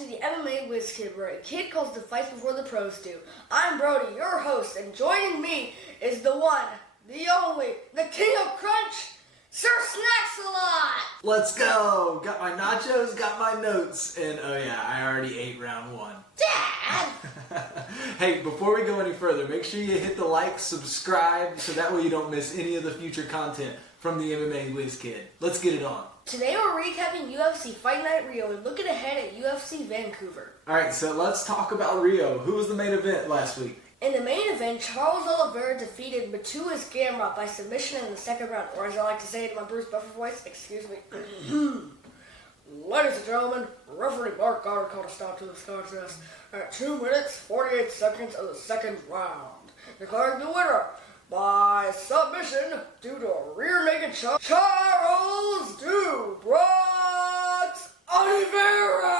to the MMA Wiz Kid, where a kid calls the fights before the pros do. I'm Brody, your host, and joining me is the one, the only, the king of crunch, Sir Snacks-a-Lot! Let's go! Got my nachos, got my notes, and oh yeah, I already ate round one. Dad! Hey, before we go any further, make sure you hit the like, subscribe, so that way you don't miss any of the future content from the MMA Wiz Kid. Let's get it on. Today we're recapping UFC Fight Night Rio and looking ahead at UFC Vancouver. Alright, so let's talk about Rio. Who was the main event last week? In the main event, Charles Oliveira defeated Mateusz Gamrot by submission in the second round, or as I like to say it in my Bruce Buffer voice, excuse me. Ladies and gentlemen, referee Mark Goddard called a stop to this contest at 2 minutes, 48 seconds of the second round, declaring the winner by submission due to a rear naked choke, Charles Oliveira!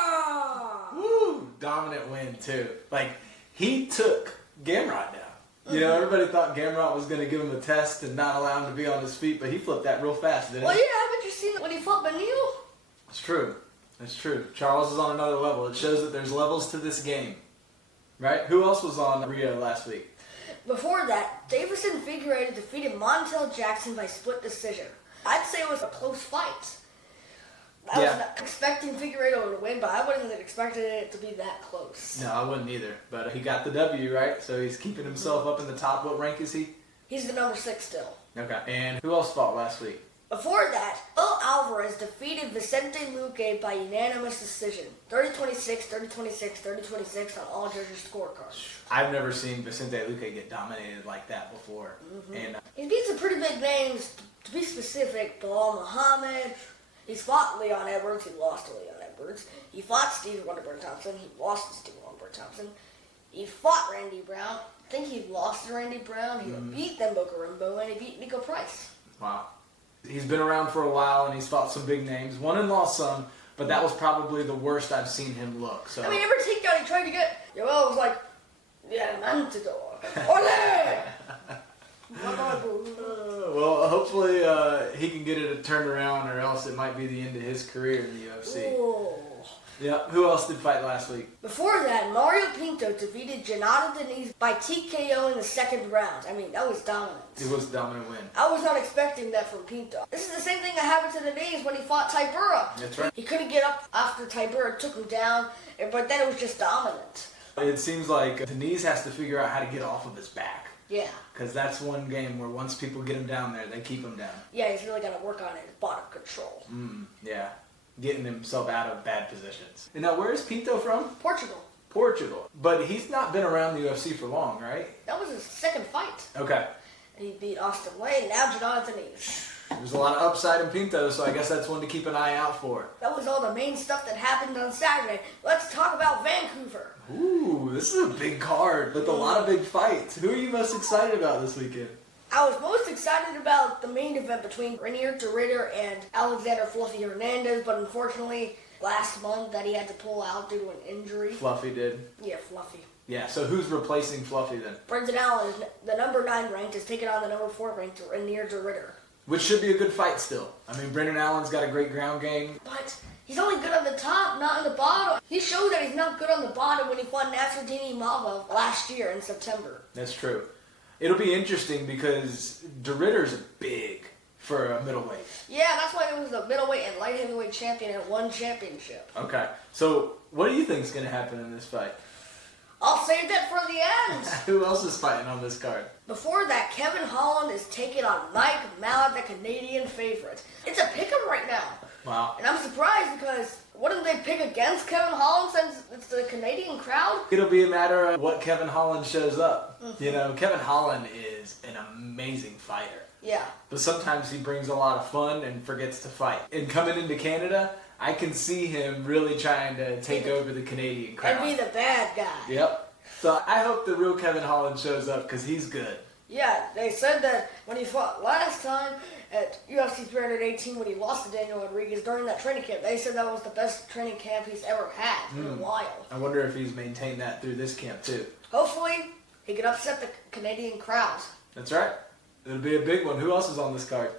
Woo! Dominant win, too. Like, he took Gamrot down. You know, everybody thought Gamrot was going to give him a test and not allow him to be on his feet, but he flipped that real fast, didn't he? Well, yeah, haven't you seen when he fought Benil? It's true. It's true. Charles is on another level. It shows that there's levels to this game. Right? Who else was on Rio last week? Before that, Davison Figueiredo defeated Montel Jackson by split decision. I'd say it was a close fight. I was not expecting Figueiredo to win, but I wouldn't have expected it to be that close. No, I wouldn't either. But he got the W, right? So he's keeping himself up in the top. What rank is he? He's the number 6 still. Okay. And who else fought last week? Before that, Joel Álvarez defeated Vicente Luque by unanimous decision. 30-26, 30-26, 30-26 on all judges' scorecards. I've never seen Vicente Luque get dominated like that before. And He beat some pretty big names, to be specific, Bilal Muhammad. He's fought Leon Edwards, he lost to Leon Edwards. He fought Steve Wonderboy Thompson, he lost to Steve Wonderboy Thompson. He fought Randy Brown. I think he lost to Randy Brown. He beat Thembo Karimbo, and he beat Nico Price. wow. He's been around for a while, and he's fought some big names. Won and lost some, but that was probably the worst I've seen him look. So I mean, every takedown he tried to get, Joel was like, yeah, Mantador. Ole! Well, hopefully he can get it turned around, or else it might be the end of his career in the UFC. Ooh. Yeah. Who else did fight last week? Before that, Mario Pinto defeated Jonathan Denise by TKO in the second round. I mean, that was dominant. It was a dominant win. I was not expecting that from Pinto. This is the same thing that happened to Denise when he fought Tybura. That's right. He couldn't get up after Tybura took him down, but then it was just dominant. It seems like Denise has to figure out how to get off of his back. Yeah. Because that's one game where once people get him down there, they keep him down. Yeah, he's really got to work on his bottom control. Yeah. Getting himself out of bad positions. And now, where is Pinto from? Portugal. Portugal. But he's not been around the UFC for long, right? That was his second fight. Okay. And he beat Austin Lane, now Jonathan Denise. There's a lot of upside in Pinto, so I guess that's one to keep an eye out for. That was all the main stuff that happened on Saturday. Let's talk about Vancouver. Ooh, this is a big card with a lot of big fights. Who are you most excited about this weekend? I was most excited about the main event between Reinier and Alexander Fluffy Hernandez, but unfortunately, last month that he had to pull out due to an injury. Fluffy did? Yeah, Fluffy. Yeah, so who's replacing Fluffy then? Brendan Allen, the number 9 ranked, is taking on the number 4 ranked Reinier. Which should be a good fight still. I mean, Brendan Allen's got a great ground game. But he's only good on the top, not on the bottom. He showed that he's not good on the bottom when he fought Nasruddin Imavov last year in September. That's true. It'll be interesting because DeRitter's big for a middleweight. Yeah, that's why he was a middleweight and light heavyweight champion and won championship. Okay, so what do you think is going to happen in this fight? I'll save that for the end. Who else is fighting on this card? Before that, Kevin Holland is taking on Mike Malott, the Canadian favorite. It's a pick'em right now. Wow. And I'm surprised because wouldn't they pick against Kevin Holland since it's the Canadian crowd? It'll be a matter of what Kevin Holland shows up. You know, Kevin Holland is an amazing fighter. Yeah. But sometimes he brings a lot of fun and forgets to fight. And coming into Canada, I can see him really trying to take over the Canadian crowd. And be the bad guy. Yep. So I hope the real Kevin Holland shows up because he's good. Yeah, they said that when he fought last time at UFC 318 when he lost to Daniel Rodriguez during that training camp, they said that was the best training camp he's ever had in a while. I wonder if he's maintained that through this camp too. Hopefully, he can upset the Canadian crowd. That's right. It'll be a big one. Who else is on this card?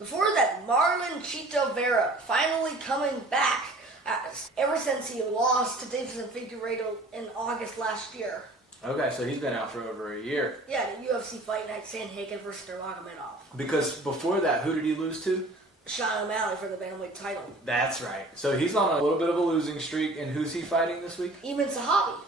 Before that, Marlon Chito Vera finally coming back ever since he lost to Davison Figueiredo in August last year. Okay, so he's been out for over a year. Yeah, the UFC Fight Night, Sandhagen versus Nurmagomedov. Because before that, who did he lose to? Sean O'Malley for the bantamweight title. That's right. So he's on a little bit of a losing streak, and who's he fighting this week? Aiemann Zahabi.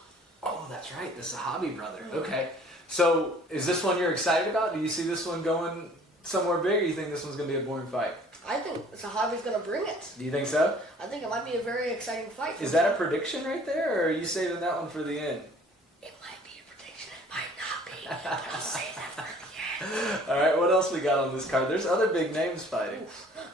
Oh, that's right, the Zahabi brother. Okay. So is this one you're excited about? Do you see this one going somewhere big, or do you think this one's going to be a boring fight? I think Zahabi's going to bring it. Do you think so? I think it might be a very exciting fight. Is that a prediction right there, or are you saving that one for the end? It might be a prediction. It might not be. But I'll save that for the end. All right, what else we got on this card? There's other big names fighting.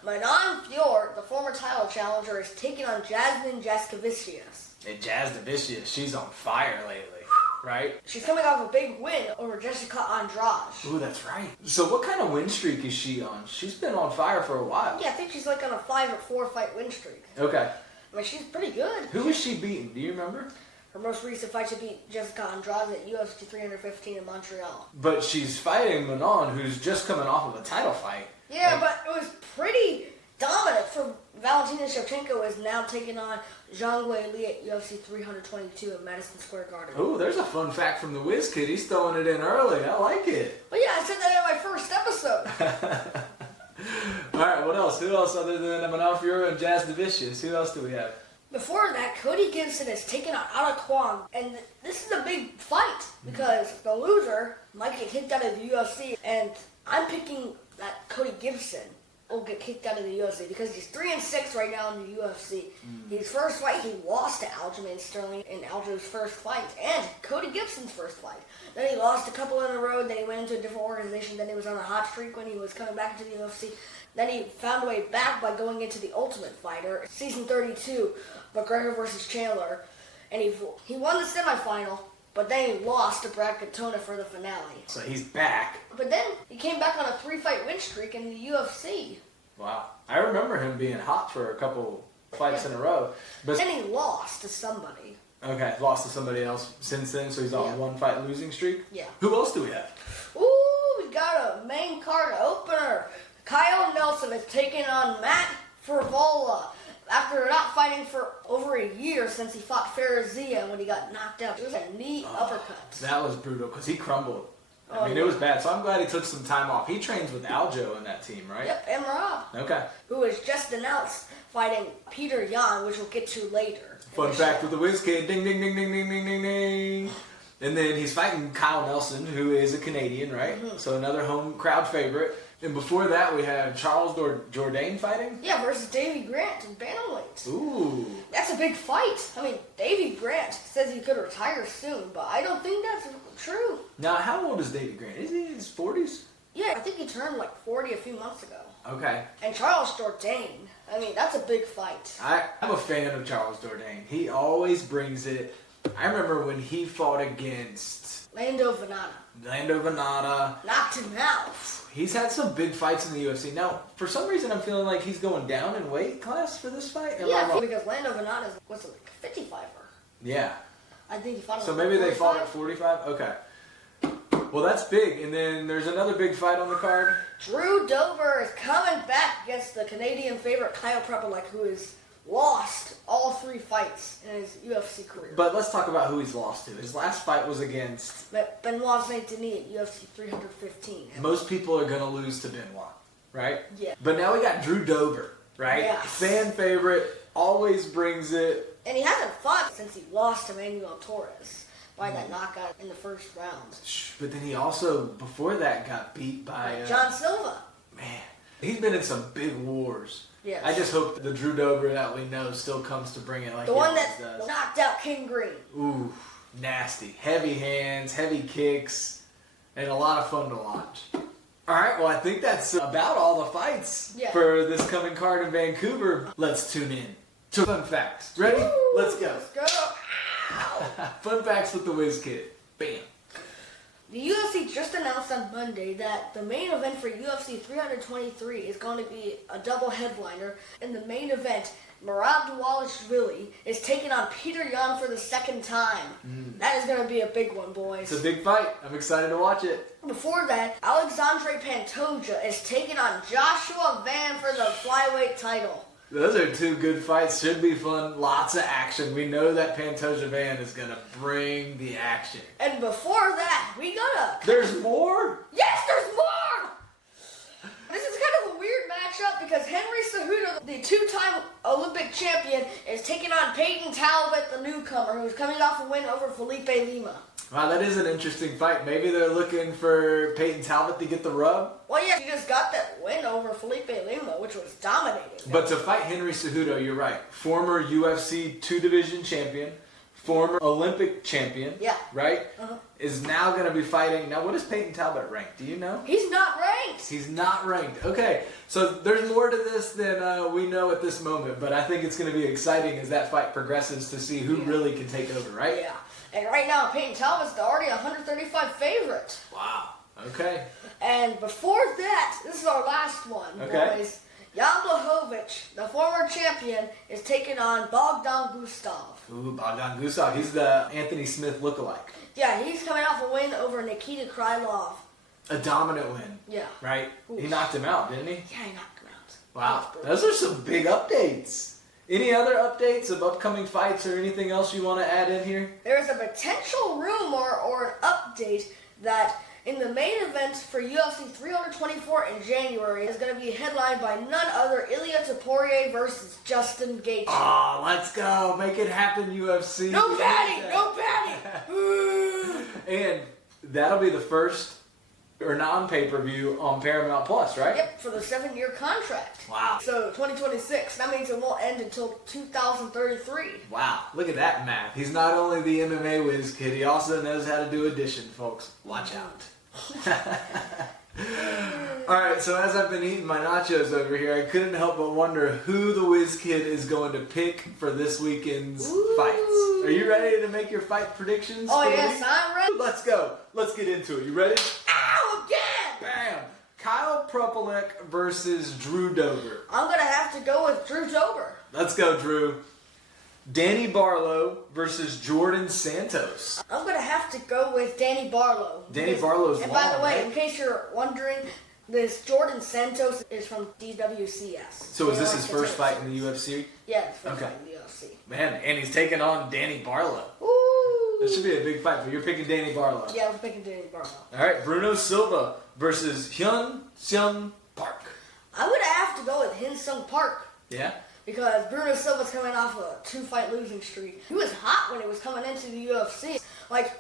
Manon Fiorot, the former title challenger, is taking on Jasmine Jasudavicius. And Jasudavicius, she's on fire lately, right? She's coming off a big win over Jessica Andrade. Ooh, that's right. So what kind of win streak is she on? She's been on fire for a while. Yeah, I think she's like on a 5 or 4 fight win streak. Okay. I mean, she's pretty good. Who is she beating? Do you remember? Her most recent fight, she beat Jessica Andrade at UFC 315 in Montreal. But she's fighting Manon, who's just coming off of a title fight. Yeah, but it was pretty dominant for Valentina Shevchenko is now taking on Zhang Weili at UFC 322 at Madison Square Garden. Ooh, there's a fun fact from the Wiz Kid. He's throwing it in early. I like it. But yeah, I said that in my first episode. All right, what else? Who else other than Manon Fiorot and Jasudavicius? Who else do we have? Before that, Cody Gibson is taking on Ada Kwong, and this is a big fight because the loser might get kicked out of the UFC, and I'm picking that Cody Gibson will get kicked out of the UFC because he's 3-6 right now in the UFC. His first fight, he lost to Aljamain Sterling in Aljo's first fight, and Cody Gibson's first fight. Then he lost a couple in a row, then he went into a different organization, then he was on a hot streak when he was coming back into the UFC. Then he found a way back by going into the Ultimate Fighter, Season 32, McGregor versus Chandler, and he won the semifinal, but then he lost to Brad Katona for the finale. So he's back. But then he came back on a 3-fight win streak in the UFC. Wow. I remember him being hot for a couple fights in a row. But Then he lost to somebody. okay, lost to somebody else since then, so he's on a 1-fight losing streak? Yeah. Who else do we have? Ooh, we got a main card opener. Kyle Nelson is taking on Matt Favola. After not fighting for over a year since he fought Farazia when he got knocked out. It was a knee uppercut. That was brutal because he crumbled. I mean, yeah. it was bad. So I'm glad he took some time off. He trains with Aljo in that team, right? Yep, and Rob, Okay. who was just announced fighting Peter Yan, which we'll get to later. Fun fact with the Wiz Kid. Ding, ding, ding, ding, ding, ding, ding, ding. And then he's fighting Kyle Nelson, who is a Canadian, right? So another home crowd favorite. And before that, we have Charles Jourdain fighting. Yeah, versus Davy Grant in bantamweight. Ooh. That's a big fight. I mean, Davy Grant says he could retire soon, but I don't think that's true. Now, how old is David Grant? Is he in his 40s? Yeah, I think he turned like 40 a few months ago. Okay. And Charles Jourdain, I mean, that's a big fight. I'm a fan of Charles Jourdain. He always brings it. I remember when he fought against Lando Venata. Knocked him out. He's had some big fights in the UFC. Now, for some reason, I'm feeling like he's going down in weight class for this fight. Yeah, because Lando Venata was like a 55er. Yeah. I think he fought at So like maybe 45? they fought at 45? Okay. Well, that's big. And then there's another big fight on the card. Drew Dober is coming back against the Canadian favorite Kyle Prepolek, who has lost all 3 fights in his UFC career. But let's talk about who he's lost to. His last fight was against Benoit Saint Denis at UFC 315. Most people are going to lose to Benoit, right? Yeah. But now we got Drew Dober, right? Yeah. Fan favorite, always brings it. And he hasn't fought since he lost to Manuel Torres by that knockout in the first round. But then he also, before that, got beat by John Silva. Man, he's been in some big wars. Yes. I just hope the Drew Dober that we know still comes to bring it like The he one always that does. knocked out King Green. Ooh, nasty. Heavy hands, heavy kicks, and a lot of fun to watch. All right, well, I think that's about all the fights for this coming card in Vancouver. Let's tune in to Fun Facts. Ready? Woo! Let's go. Let's go. Ow. Fun Facts with the Wiz Kid. Bam. The UFC just announced on Monday that the main event for UFC 323 is going to be a double headliner. In the main event, Merab Dvalishvili is taking on Peter Yan for the second time. That is going to be a big one, boys. It's a big fight. I'm excited to watch it. Before that, Alexandre Pantoja is taking on Joshua Van for the flyweight title. Those are two good fights. Should be fun. Lots of action. We know that Mateusz Gamrot is going to bring the action. And before that, we got There's more? Yes, there's more! This is kind of a weird matchup because Henry Cejudo, the two-time Olympic champion, is taking on Peyton Talbot, the newcomer, who's coming off a win over Felipe Lima. Wow, that is an interesting fight. Maybe they're looking for Peyton Talbot to get the rub? Well, yeah, he just got that win over Felipe Lima, which was dominating. But to fight Henry Cejudo, you're right. Former UFC 2-division champion, former Olympic champion, right? Is now going to be fighting. Now, what is Peyton Talbot ranked? Do you know? He's not ranked. He's not ranked. Okay, so there's more to this than we know at this moment, but I think it's going to be exciting as that fight progresses to see who really can take over, right? Yeah. And right now, Peyton Talbot's already 135 favorite. Wow. Okay. And before that, this is our last one, boys. Jan Blachowicz, the former champion, is taking on Bogdan Gustav. Ooh, Bogdan Gustav. He's the Anthony Smith lookalike. Yeah, he's coming off a win over Nikita Krylov. A dominant win. Yeah. Right? Oof. He knocked him out, didn't he? Yeah, he knocked him out. Wow. Those are some big updates. Any other updates of upcoming fights or anything else you want to add in here? There's a potential rumor or an update that in the main event for UFC 324 in January is going to be headlined by none other Ilia Topuria versus Justin Gaethje. Oh, let's go. Make it happen, UFC. No padding! No padding! And that'll be the first or non-pay-per-view on Paramount Plus, right? Yep, for the 7-year contract. Wow. So 2026, that means it won't end until 2033. Wow, look at that math. He's not only the MMA Wiz Kid, he also knows how to do addition, folks. Watch out. Alright, so as I've been eating my nachos over here, I couldn't help but wonder who the Wiz Kid is going to pick for this weekend's fights. Are you ready to make your fight predictions? Oh, yes, I'm ready. Let's go. Let's get into it. You ready? Ow, again! Bam! Kyle Propolek versus Drew Dober. I'm going to have to go with Drew Dober. Let's go, Drew. Danny Barlow versus Jordan Santos. I'm going to have to go with Danny Barlow. Danny Barlow's And long, by the way, right? in case you're wondering, this Jordan Santos is from DWCS. So is this his first fight in the UFC? Yeah, his first fight in the UFC. Man, and he's taking on Danny Barlow. Ooh. This should be a big fight, but you're picking Danny Barlow. Yeah, I'm picking Danny Barlow. All right, Bruno Silva versus Hyun Seung Park. I'm going to have to go with Hyun Seung Park. Yeah? Because Bruno Silva's coming off a 2-fight losing streak. He was hot when he was coming into the UFC. Like,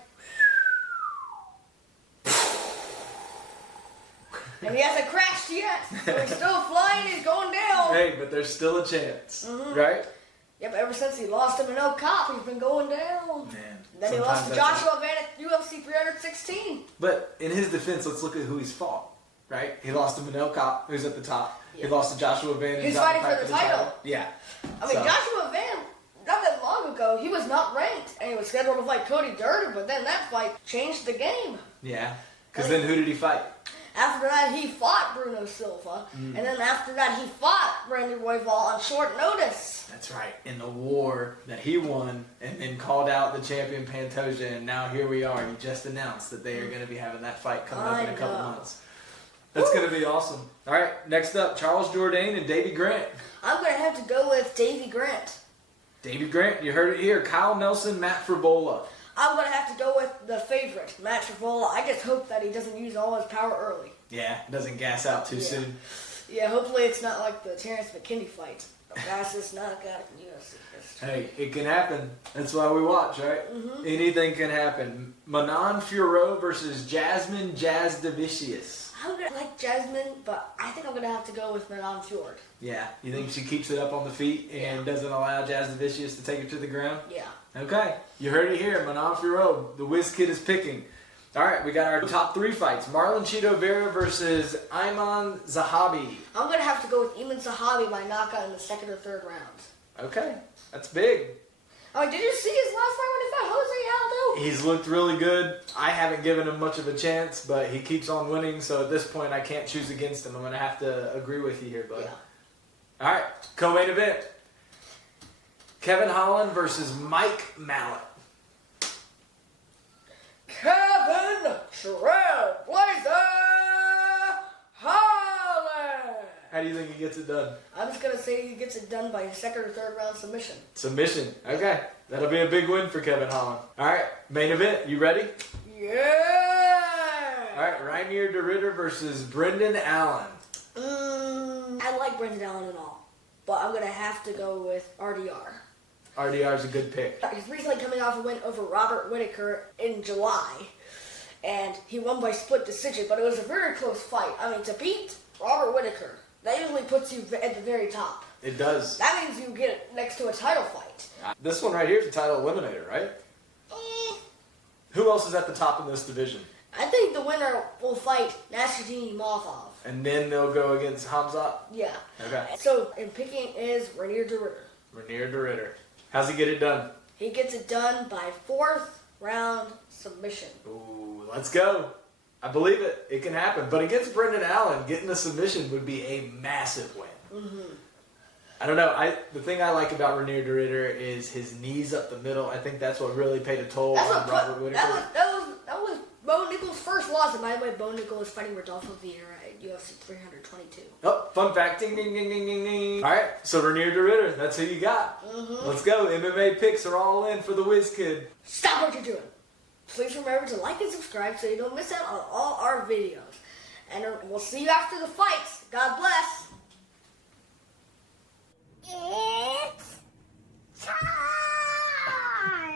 and he hasn't crashed yet. So he's still flying, he's going down. Hey, but there's still a chance, right? Yeah, but ever since he lost him in No Cop, he's been going down. Man. Then he lost to Joshua Van at UFC 316. But in his defense, let's look at who he's fought, right? He lost to Manel Kopp, who's at the top. Yeah. He lost to Joshua Van. He's fighting for the title. Yeah. I mean, Joshua Van, not that long ago, he was not ranked. And he was scheduled to fight Cody Durden, but then that fight changed the game. Yeah. Because then who did he fight? After that, he fought Bruno Silva. And then after that, he fought Randy Royval on short notice. That's right. In the war that he won and then called out the champion Pantoja. And now here we are. He just announced that they are going to be having that fight coming up in a couple months. That's going to be awesome. All right, next up, Charles Jourdain and Davy Grant. I'm going to have to go with Davy Grant. Davy Grant, you heard it here. Kyle Nelson, Matt Frivola. I'm going to have to go with the favorite, Matt Frivola. I just hope that he doesn't use all his power early. Yeah, doesn't gas out too soon. Yeah, hopefully it's not like the Terrence McKinney fight. The guy's just not got in UFC history. Hey, it can happen. That's why we watch, right? Anything can happen. Manon Fiorot versus Jasmine Jasudavicius. I'm going to like Jasmine, but I think I'm going to have to go with Manon Fiorot. Yeah, you think she keeps it up on the feet and doesn't allow Jasudavicius to take her to the ground? Yeah. Okay, you heard it here. Manon Fiorot, the Wiz Kid is picking. All right, we got our top 3 fights. Marlon Chito Vera versus Aiemann Zahabi. I'm going to have to go with Aiemann Zahabi by knockout in the 2nd or 3rd round. Okay, that's big. Oh, did you see his last fight when he fought Jose Aldo? He's looked really good. I haven't given him much of a chance, but he keeps on winning, so at this point I can't choose against him. I'm going to have to agree with you here, bud. Yeah. All right, co-main event. Kevin Holland versus Mike Malott. Kevin Trailblazer Holland. How do you think he gets it done? I'm just going to say he gets it done by a second or third round submission. Submission. Okay. That'll be a big win for Kevin Holland. All right. Main event. You ready? Yeah! All right. Reinier de Ridder versus Brendan Allen. I like Brendan Allen and all, but I'm going to have to go with RDR. RDR's a good pick. He's recently coming off a win over Robert Whittaker in July, and he won by split decision, but it was a very close fight. I mean, to beat Robert Whittaker, that usually puts you at the very top. It does. That means you get next to a title fight. This one right here is a title eliminator, right? Who else is at the top in this division? I think the winner will fight Nasruddin Imavov. And then they'll go against Hamzat? Yeah. Okay. So, in picking is Reinier de Ridder. Reinier de Ridder. How's he get it done? He gets it done by fourth round submission. Ooh, let's go. I believe it. It can happen. But against Brendan Allen, getting a submission would be a massive win. I don't know. The thing I like about Reinier de Ridder is his knees up the middle. I think that's what really paid a toll on Robert Whittaker. That was Bo Nickal's first loss. And by the way, Bo Nickal is fighting Rodolfo Vieira at UFC 322. Oh, fun fact. Ding, ding, ding, ding, ding, ding. All right, so Reinier de Ridder, that's who you got. Let's go. MMA picks are all in for the Wiz Kid. Stop what you're doing. Please remember to like and subscribe so you don't miss out on all our videos. And we'll see you after the fights. God bless. It's time.